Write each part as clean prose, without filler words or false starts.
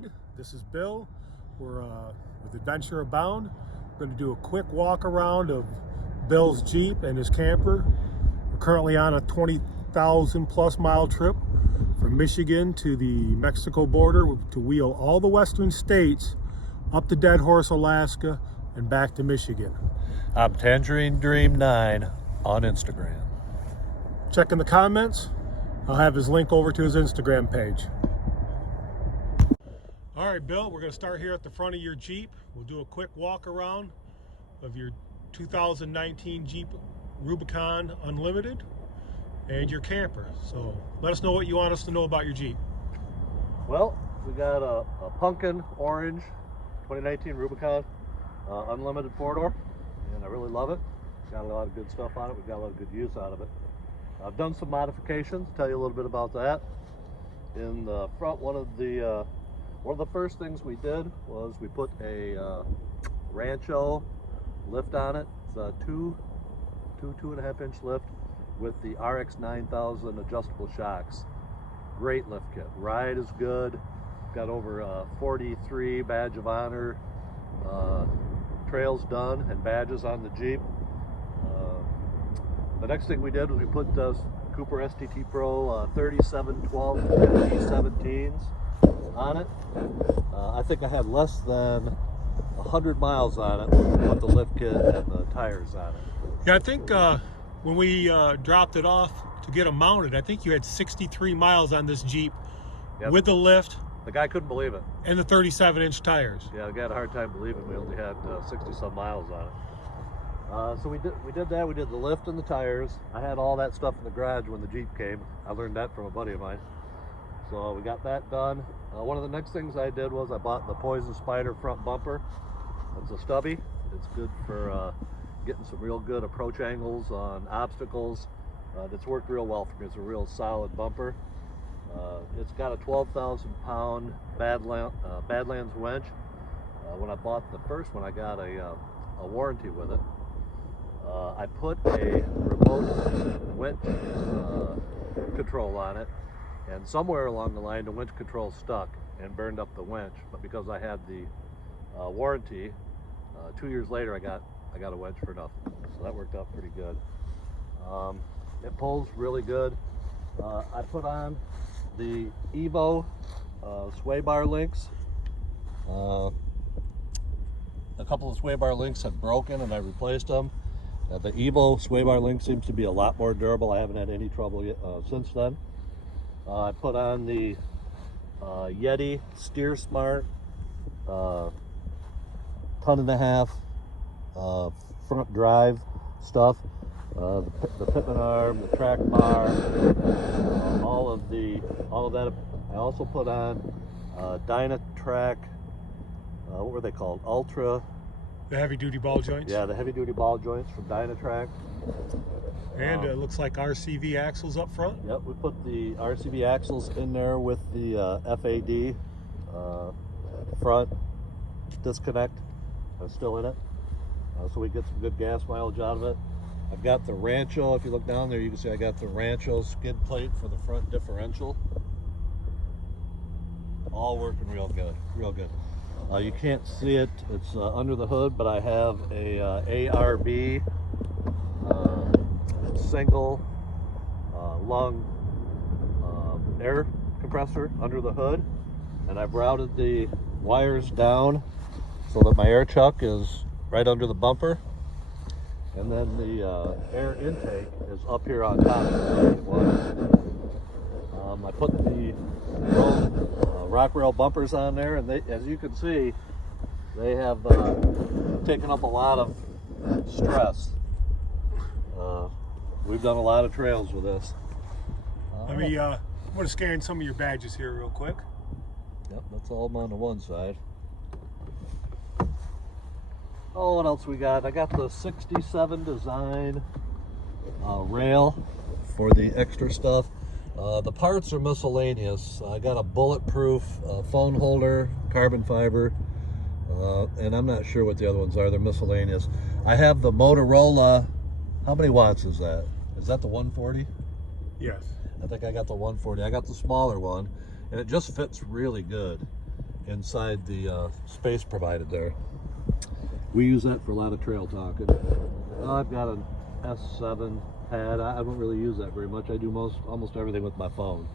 side. This is Bill. We're with Adventure Abound. We're going to do a quick walk around of Bill's Jeep and his camper. We're currently on a 20,000 plus mile trip from Michigan to the Mexico border to wheel all the western states up to Dead Horse, Alaska, and back to Michigan. I'm Tangerine Dream 9 on Instagram. Check in the comments. I'll have his link over to his Instagram page. All right, Bill, we're going to start here at the front of your Jeep. We'll do a quick walk around of your 2019 Jeep Rubicon Unlimited and your camper. So let us know what you want us to know about your Jeep. Well, we got a pumpkin orange 2019 Rubicon Unlimited 4-door, and I really love it. Got a lot of good stuff on it. We've got a lot of good use out of it. I've done some modifications. Tell you a little bit about that. In the front, one of the first things we did was we put a Rancho lift on it. It's a 2.5 inch lift with the RX 9000 adjustable shocks. Great lift kit. Ride is good. Got over 43 badge of honor trails done and badges on the Jeep. The next thing we did was we put Cooper STT Pro 3712 T17s on it. I think I had less than 100 miles on it with the lift kit and the tires on it. Yeah, I think when we dropped it off to get them mounted, I think you had 63 miles on this Jeep. Yep. With the lift. The guy couldn't believe it. And the 37-inch tires. Yeah, the guy had a hard time believing we only had 60-some miles on it. So we did that. We did the lift and the tires. I had all that stuff in the garage when the Jeep came. I learned that from a buddy of mine. So we got that done. One of the next things I did was I bought the Poison Spider front bumper. It's a stubby. It's good for getting some real good approach angles on obstacles. It's worked real well for me. It's a real solid bumper. It's got a 12,000 pound Badlands winch. When I bought the first one, I got a warranty with it. I put a remote winch control on it, and somewhere along the line the winch control stuck and burned up the winch. But because I had the warranty, 2 years later I got a winch for nothing. So that worked out pretty good. It pulls really good. I put on the Evo sway bar links. A couple of sway bar links had broken and I replaced them. The Evo sway bar link seems to be a lot more durable. I haven't had any trouble yet, since then. I put on the Yeti Steer Smart 1.5 ton front drive stuff. The Pittman arm, the track bar, all of that. I also put on Dynatrack. What were they called? Ultra. The heavy duty ball joints? Yeah, the heavy duty ball joints from Dynatrack. And it looks like RCV axles up front? Yep, we put the RCV axles in there with the FAD front disconnect still in it. So we get some good gas mileage out of it. I've got the Rancho. If you look down there, you can see I got the Rancho skid plate for the front differential. All working real good, real good. You can't see it, it's under the hood, but I have a ARB single lung air compressor under the hood, and I've routed the wires down so that my air chuck is right under the bumper, and then the air intake is up here on top. I put the rock rail bumpers on there, and they, as you can see, they have taken up a lot of stress. We've done a lot of trails with this. I want to scan some of your badges here real quick. Yep, that's all on the one side. Oh, what else we got? I got the 67 design rail for the extra stuff. The parts are miscellaneous. I got a bulletproof phone holder, carbon fiber, and I'm not sure what the other ones are. They're miscellaneous. I have the Motorola. How many watts is that? Is that the 140? Yes. I think I got the 140. I got the smaller one, and it just fits really good. inside the space provided there. We use that for a lot of trail talking. I've got an S7 pad. I don't really use that very much. I do almost everything with my phone.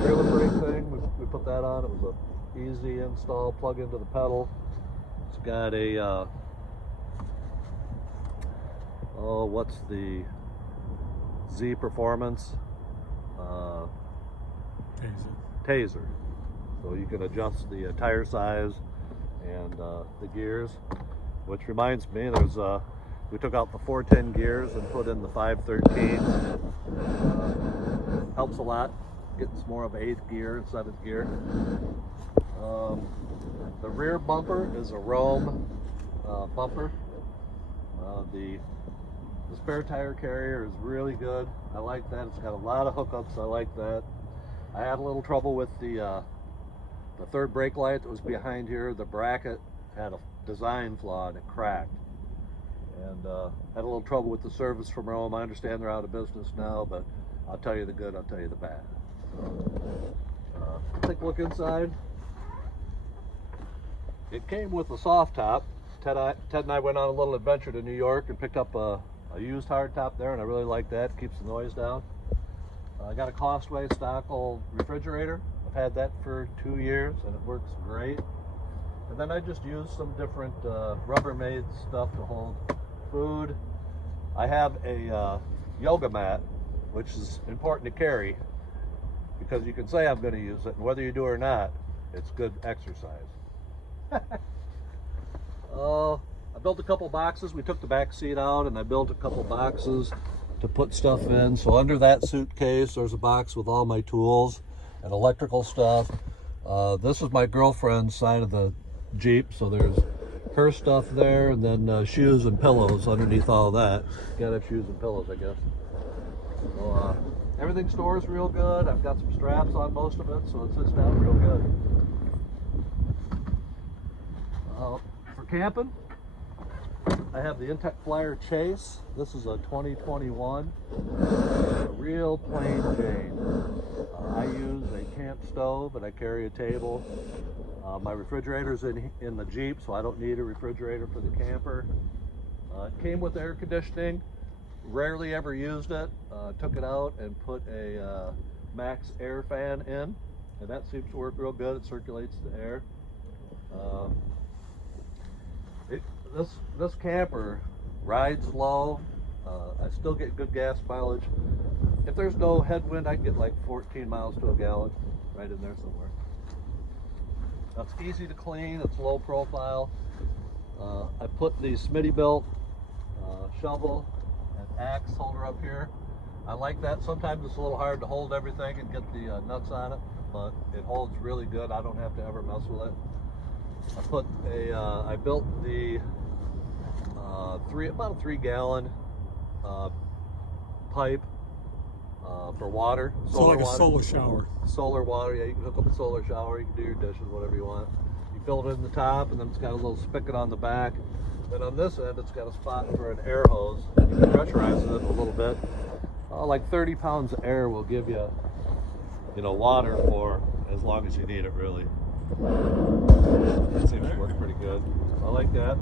Trailer brake thing, we put that on. It was an easy install, plug into the pedal. It's got a what's the Z Performance taser. So you can adjust the tire size and the gears. Which reminds me, we took out the 410 gears and put in the 513. Helps a lot. Gets more of 8th gear and 7th gear. The rear bumper is a Rome bumper. The spare tire carrier is really good. I like that. It's got a lot of hookups. I like that. I had a little trouble with the third brake light that was behind here. The bracket had a design flaw and it cracked. And had a little trouble with the service from Rome. I understand they're out of business now, but I'll tell you the good, I'll tell you the bad. Take a look inside. It came with a soft top. Ted and I went on a little adventure to New York and picked up a used hard top there, and I really like that. It keeps the noise down. I got a Costway Stockel refrigerator. I've had that for 2 years and it works great. And then I just use some different Rubbermaid stuff to hold food. I have a yoga mat, which is important to carry because you can say I'm going to use it, and whether you do or not, it's good exercise. I built a couple boxes. We took the back seat out and I built a couple boxes to put stuff in. So under that suitcase, there's a box with all my tools and electrical stuff. This is my girlfriend's side of the Jeep, so there's her stuff there, and then shoes and pillows underneath all that. Gotta have shoes and pillows, I guess. So, everything stores real good. I've got some straps on most of it, so it sits down real good. For camping, I have the Intech Flyer Chase. This is a 2021. A real plain Jane. I use a camp stove, and I carry a table. My refrigerator's in the Jeep, so I don't need a refrigerator for the camper. It came with air conditioning. Rarely ever used it. Took it out and put a Max air fan in, and that seems to work real good. It circulates the air. This camper rides low. I still get good gas mileage. If there's no headwind, I can get like 14 miles to a gallon, right in there somewhere. That's easy to clean. It's low profile. I put the Smittybilt shovel and axe holder up here. I like that. Sometimes it's a little hard to hold everything and get the nuts on it, but it holds really good. I don't have to ever mess with it. I built the about a 3-gallon pipe for water. So like a solar shower. Solar water, yeah. You can hook up a solar shower. You can do your dishes, whatever you want. You fill it in the top, and then it's got a little spigot on the back. Then on this end, it's got a spot for an air hose. You can pressurize it a little bit. Like 30 pounds of air will give you, water for as long as you need it, really. That seems to work pretty good. I like that.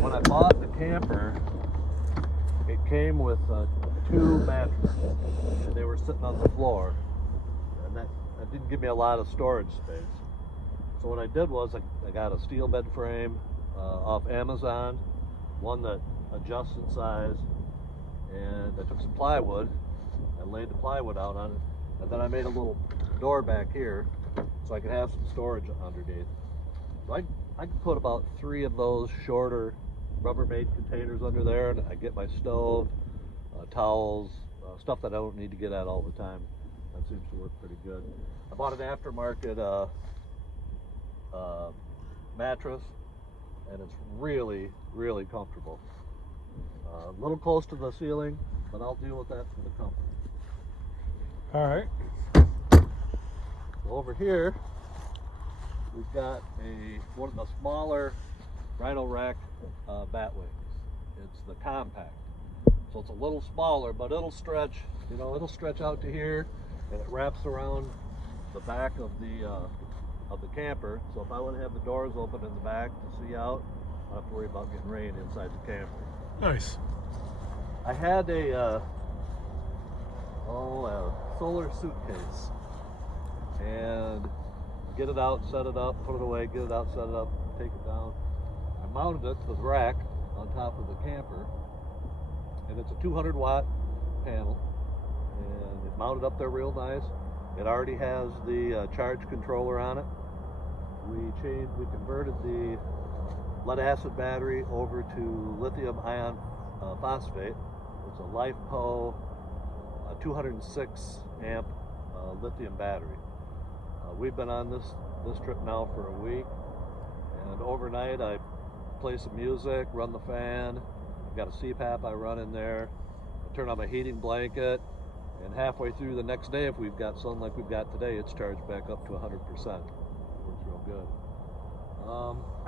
When I bought the camper, it came with 2 mattresses, and they were sitting on the floor, and that didn't give me a lot of storage space. So what I did was I got a steel bed frame off Amazon, one that adjusts in size, and I took some plywood and laid the plywood out on it, and then I made a little door back here so I could have some storage underneath. So I could put about 3 of those shorter Rubbermaid containers under there, and I get my stove, towels, stuff that I don't need to get at all the time. That seems to work pretty good. I bought an aftermarket mattress, and it's really, really comfortable. A little close to the ceiling, but I'll deal with that for the comfort. All right. So over here, we've got one of the smaller Rhino Rack bat wings. It's the compact. So it's a little smaller, but it'll stretch, you know, it'll stretch out to here, and it wraps around the back of the camper. So if I want to have the doors open in the back to see out, I don't have to worry about getting rain inside the camper. Nice. I had a solar suitcase, and get it out, set it up, put it away, get it out, set it up, take it down. I mounted it to the rack on top of the camper, and it's a 200 watt panel, and it mounted up there real nice. It already has the charge controller on it. We converted the lead acid battery over to lithium ion phosphate. It's a LiFePO 206 amp lithium battery. We've been on this trip now for a week, and overnight I play some music, run the fan. I've got a CPAP I run in there. I turn on my heating blanket, and halfway through the next day, if we've got sun like we've got today, it's charged back up to 100%. Works real good.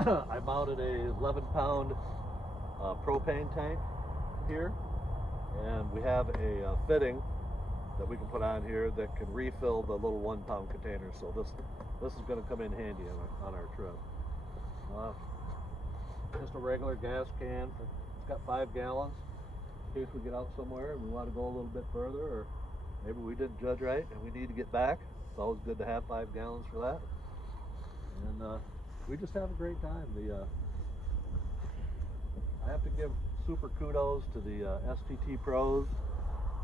I mounted a 11-pound propane tank here, and we have a fitting that we can put on here that can refill the little 1-pound container. So this is going to come in handy on our trip. Just a regular gas can. It's got 5 gallons in case we get out somewhere and we want to go a little bit further, or maybe we didn't judge right and we need to get back. It's always good to have 5 gallons for that. And we just have a great time. I have to give super kudos to the STT Pros.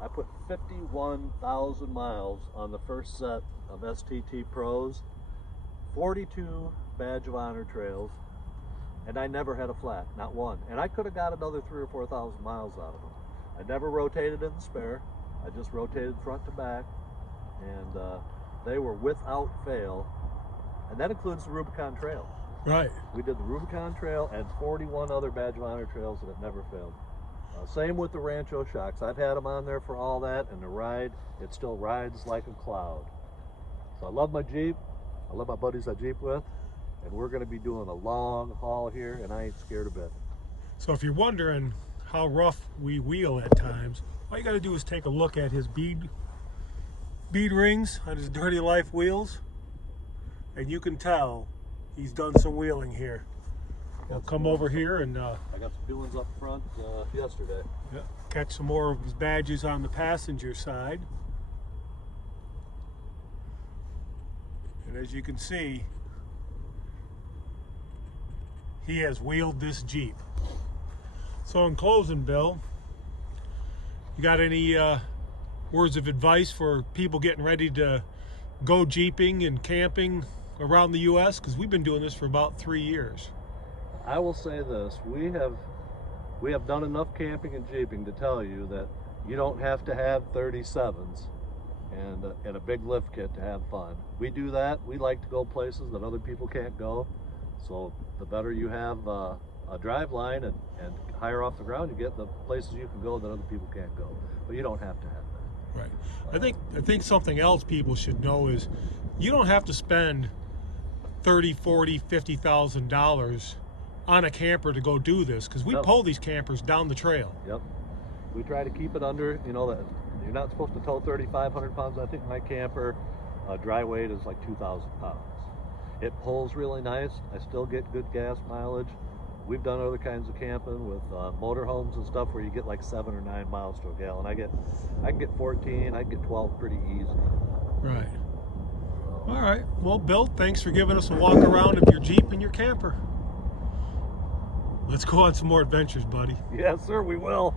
I put 51,000 miles on the first set of STT Pros, 42 Badge of Honor trails, and I never had a flat, not one. And I could have got another 3,000 or 4,000 miles out of them. I never rotated in the spare. I just rotated front to back, and they were without fail. And that includes the Rubicon Trail. Right. We did the Rubicon Trail and 41 other Badge of Honor trails, and it never failed. Same with the Rancho shocks. I've had them on there for all that, and the ride, it still rides like a cloud. So I love my Jeep. I love my buddies I Jeep with, and we're going to be doing a long haul here, and I ain't scared a bit. So if you're wondering how rough we wheel at times, all you got to do is take a look at his bead rings on his Dirty Life wheels, and you can tell he's done some wheeling here. We'll come over here and I got some new ones up front yesterday. Yeah, catch some more of his badges on the passenger side. And as you can see, he has wheeled this Jeep. So in closing, Bill, you got any words of advice for people getting ready to go jeeping and camping around the U.S.? Because we've been doing this for about 3 years. I will say this: we have done enough camping and jeeping to tell you that you don't have to have 37s and a big lift kit to have fun. We do that. We like to go places that other people can't go. So the better you have a drive line and higher off the ground, you get the places you can go that other people can't go. But you don't have to have that. Right. I think something else people should know is you don't have to spend $30,000, $40,000, $50,000 on a camper to go do this, because we pull these campers down the trail. Yep. We try to keep it under, you know, that you're not supposed to tow 3,500 pounds. I think my camper dry weight is like 2,000 pounds. It pulls really nice. I still get good gas mileage. We've done other kinds of camping with motorhomes and stuff where you get like 7 or 9 miles to a gallon. I can get 14, I can get 12 pretty easy. Right. All right. Well, Bill, thanks for giving us a walk around of your Jeep and your camper. Let's go on some more adventures, buddy. Yes, sir, we will.